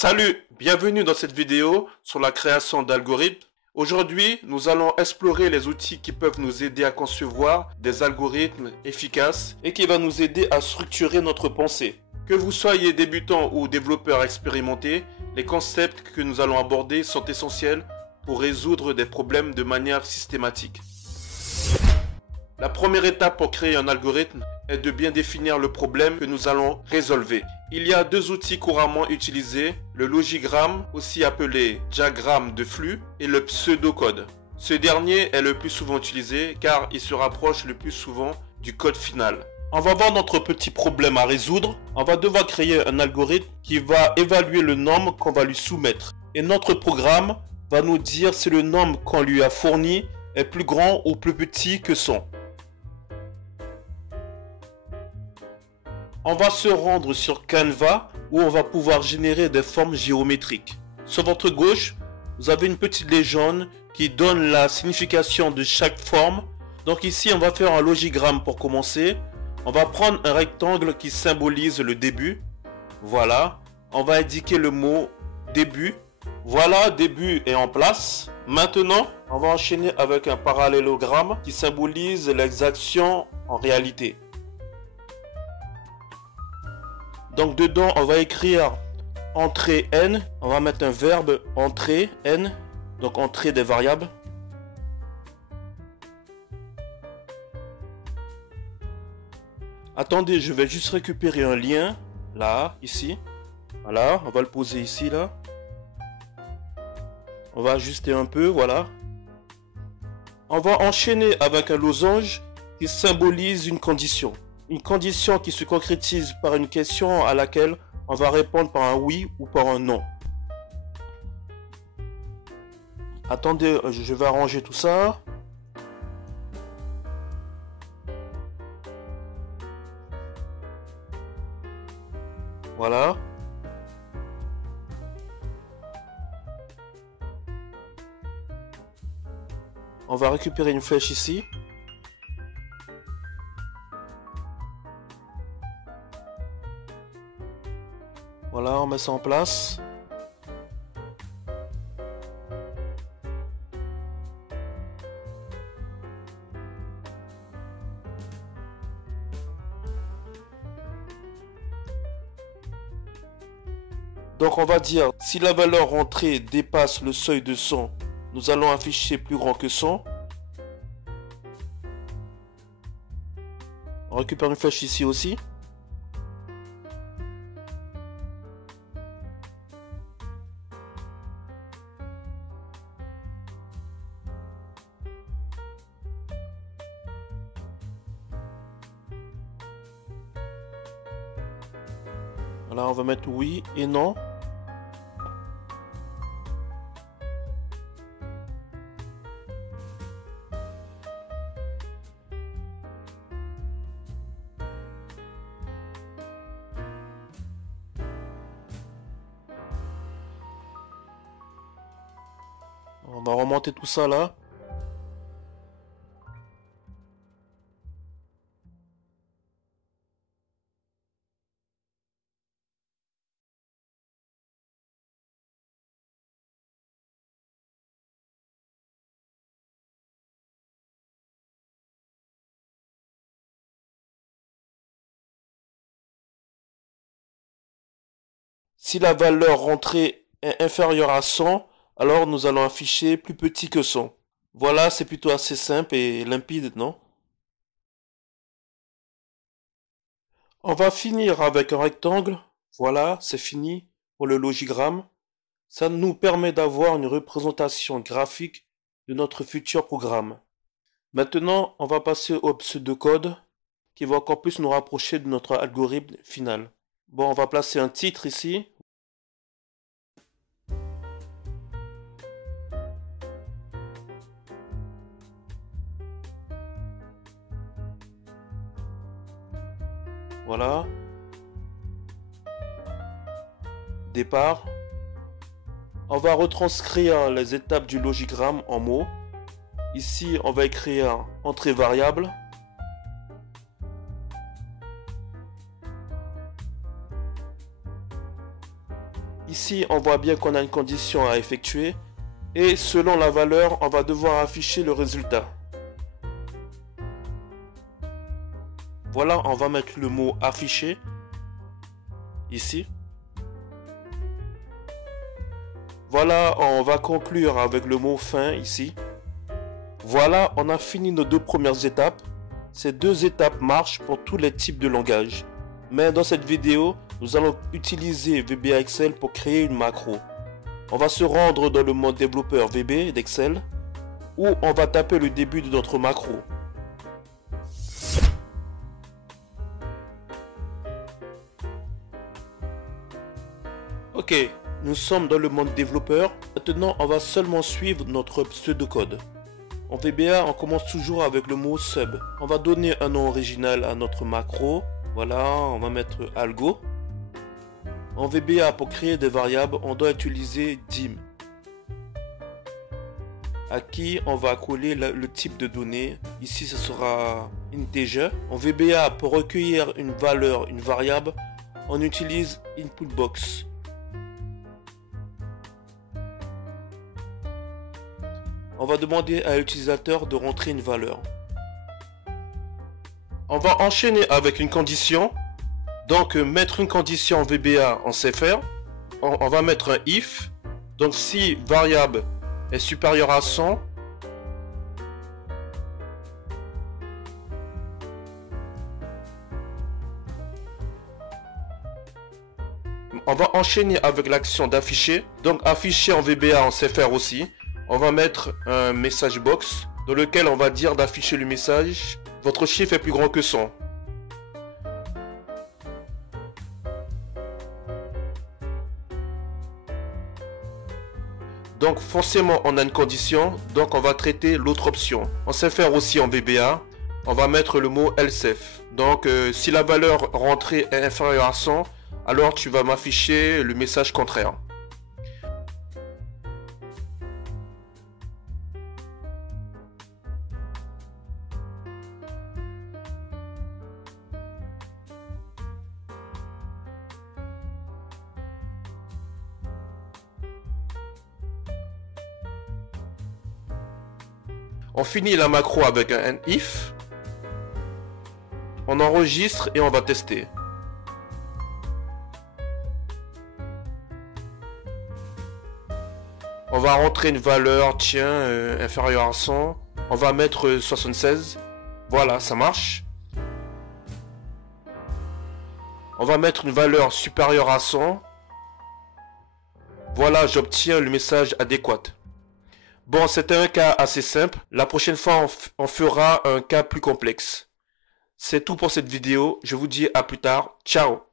Salut, bienvenue dans cette vidéo sur la création d'algorithmes. Aujourd'hui, nous allons explorer les outils qui peuvent nous aider à concevoir des algorithmes efficaces et qui vont nous aider à structurer notre pensée. Que vous soyez débutant ou développeur expérimenté, les concepts que nous allons aborder sont essentiels pour résoudre des problèmes de manière systématique. La première étape pour créer un algorithme est de bien définir le problème que nous allons résolver. Il y a deux outils couramment utilisés, le logigramme, aussi appelé diagramme de flux, et le pseudocode. Ce dernier est le plus souvent utilisé car il se rapproche le plus souvent du code final. On va voir notre petit problème à résoudre. On va devoir créer un algorithme qui va évaluer le nombre qu'on va lui soumettre. Et notre programme va nous dire si le nombre qu'on lui a fourni est plus grand ou plus petit que 100. On va se rendre sur Canva où on va pouvoir générer des formes géométriques. Sur votre gauche, vous avez une petite légende qui donne la signification de chaque forme. Donc ici, on va faire un logigramme pour commencer. On va prendre un rectangle qui symbolise le début. Voilà. On va indiquer le mot début. Voilà, début est en place. Maintenant, on va enchaîner avec un parallélogramme qui symbolise les actions en réalité. Donc dedans, on va écrire entrée n. On va mettre un verbe entrée n. Donc entrée des variables. Attendez, je vais juste récupérer un lien. Là, ici. Voilà, on va le poser ici, là. On va ajuster un peu, voilà. On va enchaîner avec un losange qui symbolise une condition. Une condition qui se concrétise par une question à laquelle on va répondre par un oui ou par un non. Attendez, je vais arranger tout ça. Voilà. On va récupérer une flèche ici. Voilà, on met ça en place. Donc on va dire, si la valeur rentrée dépasse le seuil de 100, nous allons afficher plus grand que 100. On récupère une flèche ici aussi. Voilà, on va mettre oui et non. On va remonter tout ça là. Si la valeur rentrée est inférieure à 100, alors nous allons afficher plus petit que 100. Voilà, c'est plutôt assez simple et limpide, non? On va finir avec un rectangle. Voilà, c'est fini pour le logigramme. Ça nous permet d'avoir une représentation graphique de notre futur programme. Maintenant, on va passer au pseudocode qui va encore plus nous rapprocher de notre algorithme final. Bon, on va placer un titre ici. Voilà. Départ. On va retranscrire les étapes du logigramme en mots. Ici, on va écrire entrée variable. Ici, on voit bien qu'on a une condition à effectuer. Et selon la valeur, on va devoir afficher le résultat. Voilà, on va mettre le mot afficher. Ici. Voilà, on va conclure avec le mot fin ici. Voilà, on a fini nos deux premières étapes. Ces deux étapes marchent pour tous les types de langage. Mais dans cette vidéo, nous allons utiliser VBA Excel pour créer une macro. On va se rendre dans le mode développeur VB d'Excel où on va taper le début de notre macro. Ok, nous sommes dans le mode développeur. Maintenant, on va seulement suivre notre pseudocode. En VBA, on commence toujours avec le mot sub. On va donner un nom original à notre macro. Voilà, on va mettre algo. En VBA, pour créer des variables, on doit utiliser dim. À qui on va coller le type de données. Ici, ce sera integer. En VBA, pour recueillir une valeur, une variable, on utilise inputBox. On va demander à l'utilisateur de rentrer une valeur. On va enchaîner avec une condition. Donc, mettre une condition en VBA, on sait faire. On va mettre un if. Donc, si variable est supérieure à 100, on va enchaîner avec l'action d'afficher. Donc, afficher en VBA, on sait faire aussi. On va mettre un message box dans lequel on va dire d'afficher le message. Votre chiffre est plus grand que 100. Donc forcément on a une condition, donc on va traiter l'autre option. On sait faire aussi en VBA, on va mettre le mot elsif. Donc si la valeur rentrée est inférieure à 100, alors tu vas m'afficher le message contraire. On finit la macro avec un if. On enregistre et on va tester. On va rentrer une valeur, tiens, inférieure à 100. On va mettre 76. Voilà, ça marche. On va mettre une valeur supérieure à 100. Voilà, j'obtiens le message adéquat. Bon, c'était un cas assez simple. La prochaine fois, on fera un cas plus complexe. C'est tout pour cette vidéo. Je vous dis à plus tard. Ciao!